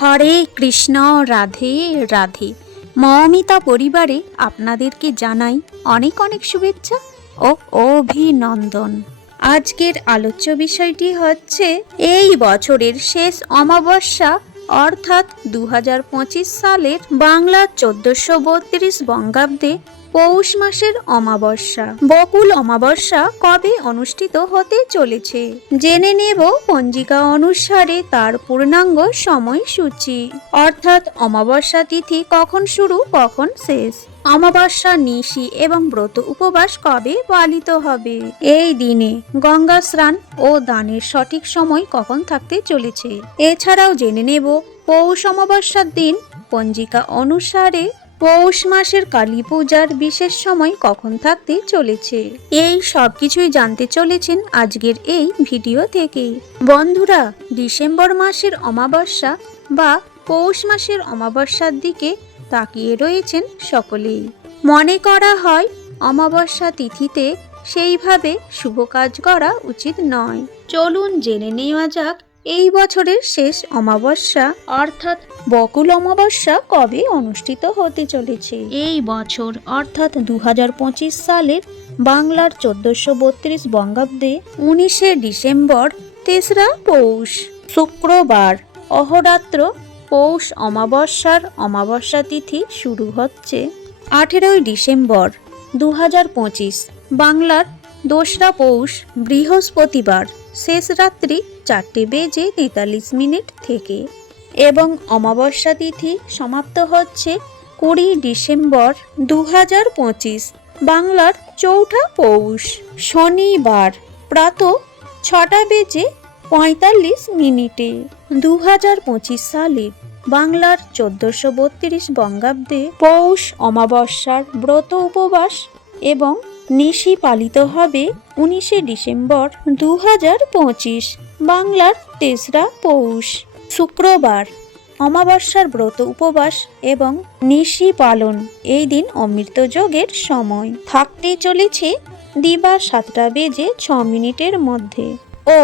হরে কৃষ্ণ, রাধে রাধে। মৌমিতা পরিবারে আপনাদেরকে জানাই অনেক অনেক শুভেচ্ছা ও অভিনন্দন। আজকের আলোচ্য বিষয়টি হচ্ছে এই বছরের শেষ অমাবস্যা অর্থাৎ 2025 সালের বাংলা 1432 বঙ্গাব্দে পৌষ মাসের অমাবস্যা। বকুল অমাবস্যা কবে অনুষ্ঠিত হতে চলেছে জেনে নেব পঞ্জিকা অনুসারে তার পূর্ণাঙ্গ সময়সূচি, অর্থাৎ অমাবস্যা তিথি কখন শুরু কখন শেষ, অমাবস্যা নিশি এবং ব্রত উপবাস কবে পালিত হবে, এই দিনে গঙ্গা স্নান ও দানের সঠিক সময় কখন থাকতে চলেছে। এছাড়াও জেনে নেব পৌষ অমাবস্যার দিন পঞ্জিকা অনুসারে পৌষ মাসের কালী পূজার বিশেষ সময় কখন থাকতে চলেছে। এই সব কিছুই জানতে চলেছেন আজকের এই ভিডিও থেকে। বন্ধুরা, ডিসেম্বর মাসের অমাবস্যা বা পৌষ মাসের অমাবস্যার দিকে তাকিয়ে রয়েছেন সকলেই। মনে করা হয় অমাবস্যা তিথিতে সেইভাবে শুভ কাজ করা উচিত নয়। চলুন জেনে নেওয়া যাক এই বছরের শেষ অমাবস্যা অর্থাৎ বকুল অমাবস্যা কবে অনুষ্ঠিত হতে চলেছে। এই বছর অর্থাৎ 2025 সালের বাংলার 1432 বঙ্গাব্দে 19শে ডিসেম্বর, 3রা পৌষ, শুক্রবার অহোরাত্র পৌষ অমাবস্যার অমাবস্যা তিথি শুরু হচ্ছে 18ই ডিসেম্বর 2025 বাংলার 2রা পৌষ বৃহস্পতিবার শেষ রাত্রি 4:43 থেকে এবং অমাবস্যা তিথি সমাপ্ত হচ্ছে 20 ডিসেম্বর 2025 বাংলার 4ঠা পৌষ শনিবার প্রাতঃ 6:45 2025 সালে বাংলার 1432 বঙ্গাব্দে পৌষ অমাবস্যার ব্রত উপবাস এবং নিশি পালিত হবে 19শে ডিসেম্বর 2025 বাংলার 3রা পৌষ শুক্রবার। অমাবস্যার ব্রত উপবাস এবং নিশি পালন এই দিন অমৃত যোগের সময় থাকতে চলেছে দিবা 7:06 মধ্যে ও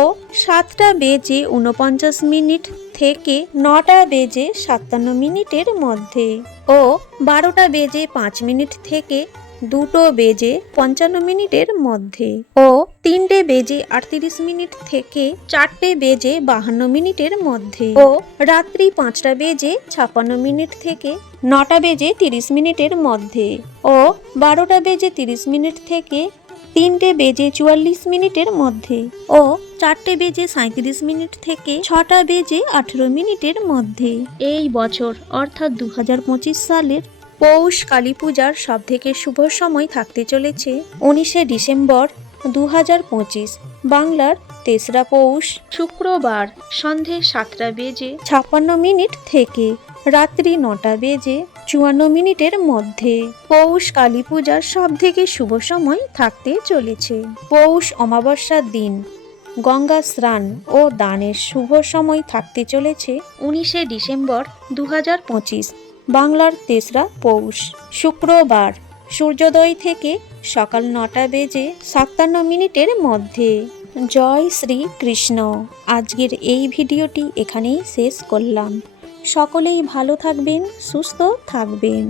7:49 থেকে 9:57 মধ্যে ও 12:05 থেকে 2:55 মধ্যে ও 3:38 থেকে 4:52 মধ্যে ও রাত্রি 5:56 থেকে 9:30 মধ্যে ও 12:30 থেকে 3:44 মধ্যে ও 4:37 থেকে 6:18 মধ্যে। এই বছর অর্থাৎ 2025 সালের পৌষ কালী পূজার সবথেকে শুভ সময় থাকতে চলেছে 19শে ডিসেম্বর 2025 বাংলার 3রা পৌষ শুক্রবার সন্ধে 7:56 থেকে রাত্রি 9:54 মধ্যে। পৌষ কালী পূজার সবথেকে শুভ সময় থাকতে চলেছে পৌষ অমাবস্যার দিন গঙ্গা স্নান ও দানের শুভ সময় থাকতে চলেছে 19শে ডিসেম্বর 2025 বাংলার 3রা পৌষ শুক্রবার সূর্যোদয় থেকে সকাল 9:57 মধ্যে। জয় শ্রী কৃষ্ণ। আজকের এই ভিডিওটি এখানেই শেষ করলাম। সকলেই ভালো থাকবেন, সুস্থ থাকবেন।